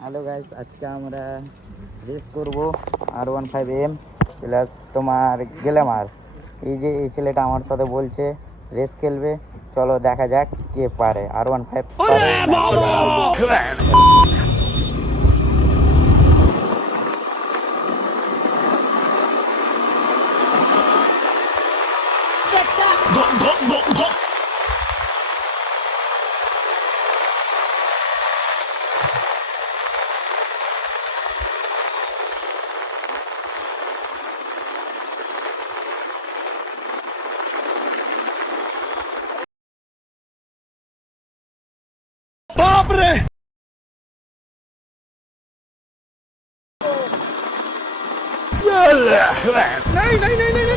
Hello guys, আজকে আমরা রেস করব R15M প্লাস তোমার গ্ল্যামার। এই যে এই ছেলেটা আমার সাথে বলছে রেস খেলবে, চলো দেখা যাক কে পারে। R15 পারে না। बाप रे नहीं नहीं नहीं नहीं